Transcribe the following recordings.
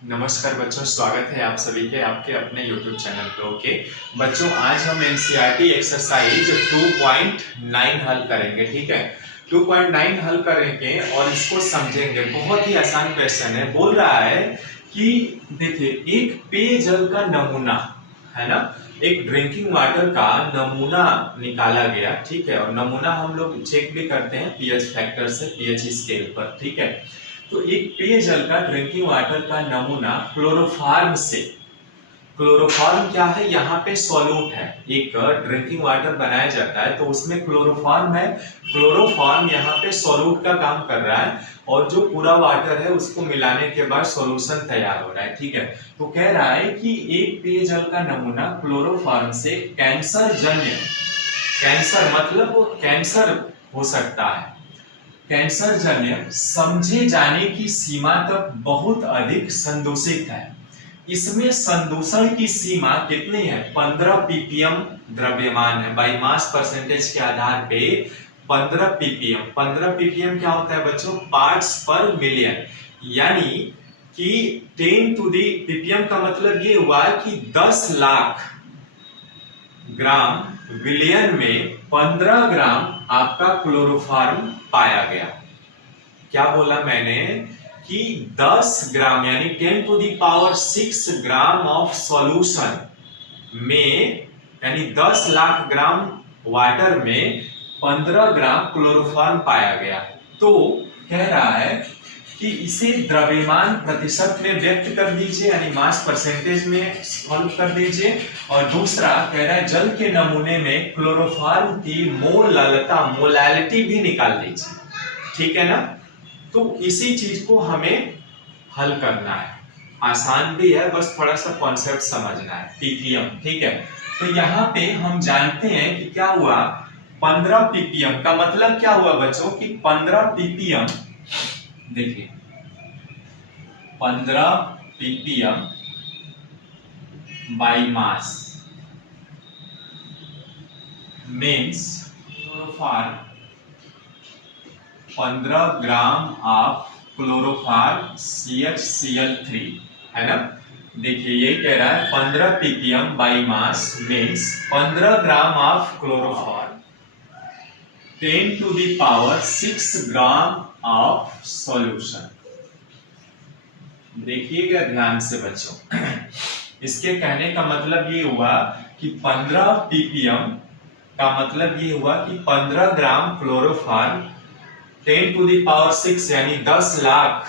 नमस्कार बच्चों, स्वागत है आप सभी के आपके अपने YouTube चैनल पे। ओके बच्चों, आज हम एनसीईआरटी एक्सरसाइज 2.9 हल करेंगे। ठीक है, 2.9 हल करेंगे और इसको समझेंगे। बहुत ही आसान क्वेश्चन है। बोल रहा है कि देखिए, एक पेयजल का नमूना है ना, एक ड्रिंकिंग वाटर का नमूना निकाला गया। ठीक है, और नमूना हम लोग चेक भी करते हैं पीएच फैक्टर से, पीएच स्केल पर। ठीक है, तो एक पेयजल का ड्रिंकिंग वाटर का नमूना क्लोरोफॉर्म से, क्लोरोफॉर्म क्या है, यहाँ पे सॉल्यूट है। एक ड्रिंकिंग वाटर बनाया जाता है तो उसमें क्लोरोफॉर्म है। क्लोरोफॉर्म यहाँ पे सॉल्यूट का काम कर रहा है और जो पूरा वाटर है उसको मिलाने के बाद सॉल्यूशन तैयार हो रहा है। ठीक है, तो कह रहा है कि एक पेयजल का नमूना क्लोरोफॉर्म से कैंसर जन्य, कैंसर मतलब वो कैंसर हो सकता है, कैंसर जन्य समझे जाने की सीमा तक बहुत अधिक संदूषित है। इसमें संदूषण की सीमा कितनी है? 15 ppm द्रव्यमान है। बाई मास परसेंटेज के आधार पे 15 ppm। 15 ppm क्या होता है बच्चों? पार्ट्स पर मिलियन। यानी कि 10 टू दी ppm का मतलब ये हुआ कि 10 लाख ग्राम विलियन में 15 ग्राम आपका क्लोरोफॉर्म पाया गया। क्या बोला मैंने कि 10 ग्राम यानी 10 to the power 6 gram of solution में, यानी 10 लाख ग्राम वाटर में 15 ग्राम क्लोरोफॉर्म पाया गया। तो कह रहा है कि इसे द्रव्यमान प्रतिशत में व्यक्त कर दीजिए, यानी मास परसेंटेज में सॉल्व कर दीजिए। और दूसरा कह रहा है जल के नमूने में क्लोरोफॉर्म की मोललता, मोलैलिटी भी निकाल दीजिए। ठीक है ना, तो इसी चीज को हमें हल करना है। आसान भी है, बस थोड़ा सा कॉन्सेप्ट समझना है। ppm, ठीक है, तो यहाँ पे हम जानते हैं कि क्या हुआ, 15 ppm का मतलब क्या हुआ बच्चों कि 15 ppm, देखिए 15 ppm by mass means chloroform 15 gram of chloroform CHCl3 है ना। देखिए ये कह रहा है 15 ppm by mass means 15 gram of chloroform 10 to the power 6 gram of solution. देखिएगा ध्यान से बच्चों, इसके कहने का मतलब ये हुआ कि 15 ppm का मतलब ये हुआ कि 15 ग्राम क्लोरोफॉर्म 10 टू दी पावर 6 यानी 10 लाख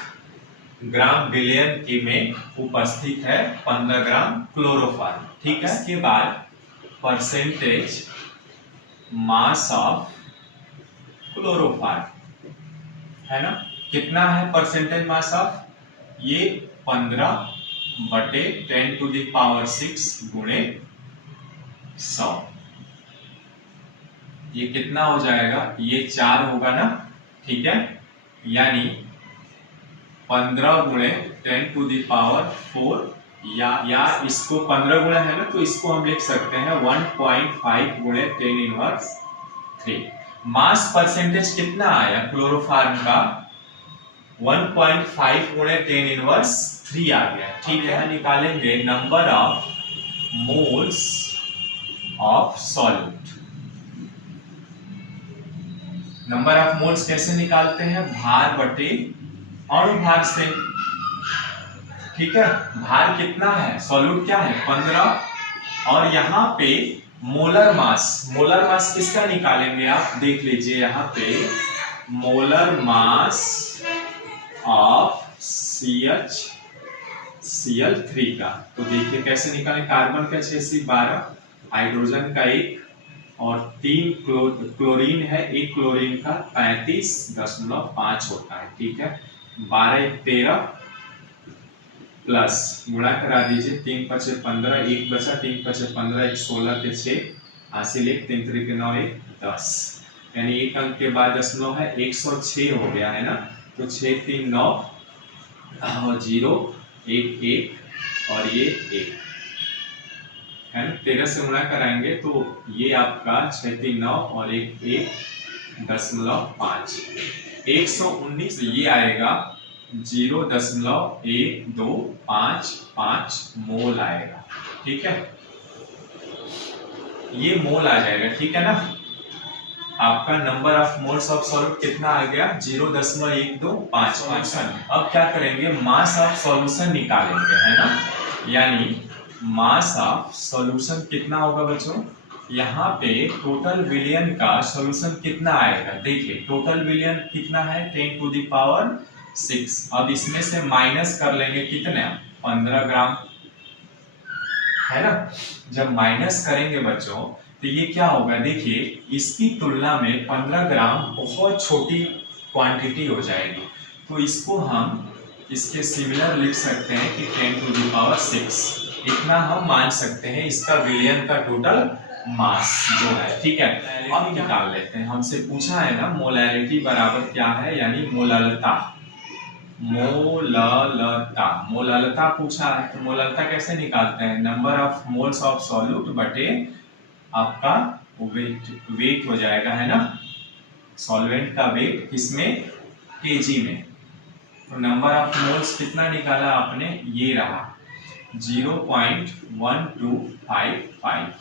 ग्राम बिलियन की में उपस्थित है 15 ग्राम क्लोरोफॉर्म। ठीक है, इसके बाद परसेंटेज मास ऑफ क्लोरोफॉर्म है ना, कितना है परसेंटेज मास ऑफ, ये 15 बटे 10 टू दी पावर 6 गुणे 100। ये कितना हो जाएगा? ये 4 होगा ना। ठीक है, यानी 15 गुणे 10 टू दी पावर 4, या इसको 15 गुणे है ना, तो इसको हम लिख सकते हैं 1.5 गुणे 10 इनवर्स 3। मास परसेंटेज कितना आया क्लोरोफॉर्म का? 1.5 गुणे 10 इनवर्स 3 आ गया। ठीक है, निकालेंगे number of moles of solute. Number of moles कैसे निकालते हैं? भार बटे अणु भार से। ठीक है, भार कितना है, सॉल्यूट क्या है 15, और यहाँ पे मोलर मास, मोलर मास किसका निकालेंगे आप देख लीजिए, यहाँ पे मोलर मास ऑफ CHCl3 का। तो देखिए कैसे निकालें, कार्बन का 6 12, हाइड्रोजन का 1 और 3 क्लोरीन है, एक क्लोरीन का 35.5 होता है। ठीक है, 12 13 प्लस गुणा करा दीजिए, 3 5 15, 1 बचा, 3 5 15, 1 16 के 6, हासिल 1 3 3 के 9 1 10, यानी एक अंक के बाद दशमलव है, 106 हो गया है ना। तो 6 3 9 और 0 1 1 और ये 1 है ना। 13 से गुणा कराएंगे तो ये आपका 6 3 9 और 1 1.5, 119, ये आएगा 0.1255 मोल आएगा। ठीक है, ये मोल आ जाएगा। ठीक है ना, आपका number of moles of solute कितना आ गया 0.1255। अब क्या करेंगे, मास ऑफ सॉल्यूशन निकालेंगे, है ना। यानी मास ऑफ सॉल्यूशन कितना होगा बच्चों, यहाँ पे टोटल विलियन का सॉल्यूशन कितना आएगा। देखिए टोटल विलियन कितना है 10⁶। अब इसमें से माइनस कर लेंगे कितने, 15 ग्राम, है ना। जब माइनस करेंगे बच्चों तो ये क्या होगा, देखिए इसकी तुलना में 15 ग्राम बहुत छोटी क्वांटिटी हो जाएगी। तो इसको हम इसके सिमिलर लिख सकते हैं कि 10⁶ इतना हम मान सकते हैं इसका विलियन का टोटल मास जो है। ठीक है, अब निकाल लेते हैं। हमसे पूछा है ना मोलैरिटी बराबर क्या है, यानी मोलालता। मोलालता पूछा है, तो मोलालता कैसे निकालते हैं, number of moles of solute बटे आपका वेट हो जाएगा, है ना। सॉल्वेंट का वेट किसमें, केजी में। तो नंबर ऑफ मोल्स कितना निकाला आपने, ये रहा 0.1255।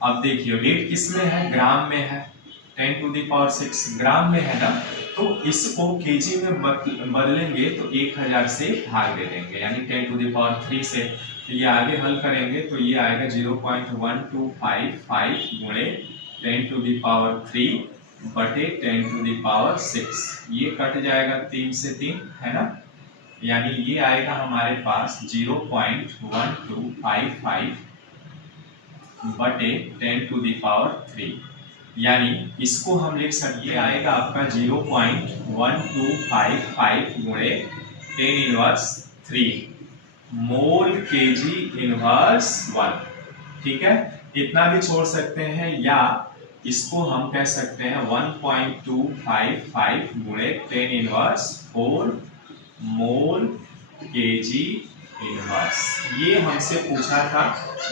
अब देखिए वेट किसमें है, ग्राम में है, 10⁶ ग्राम में है ना। तो इसको केजी में बदलेंगे तो 1000 से भाग दे देंगे, यानी 10⁻³ से। तो ये आगे हल करेंगे तो ये आएगा 0.1255 गुणे 10⁻³ बटे 10⁻⁶। ये कट जाएगा 3 से 3, है ना। यानी ये आएगा हमारे पास 0.1255 बटे 10⁻³। यानी इसको हम लिख सकते आएगा आपका 0.1255 गुणे 10⁻³ मोल केजी इनवर्स 1। ठीक है, इतना भी छोड़ सकते हैं, या इसको हम कह सकते हैं 1.255 गुणे 10⁻⁴ मोल केजी इनवर्स। ये हमसे पूछा था,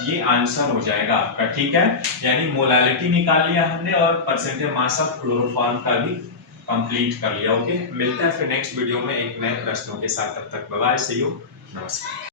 ये आंसर हो जाएगा आपका। ठीक है, यानी मोलालिटी निकाल लिया हमने और परसेंटेज मास ऑफ क्लोरोफॉर्म का भी कंप्लीट कर लिया। ओके, मिलते हैं फिर नेक्स्ट वीडियो में एक नए प्रश्नों के साथ। तब तक बाय बाय, सी यू, नमस्कार।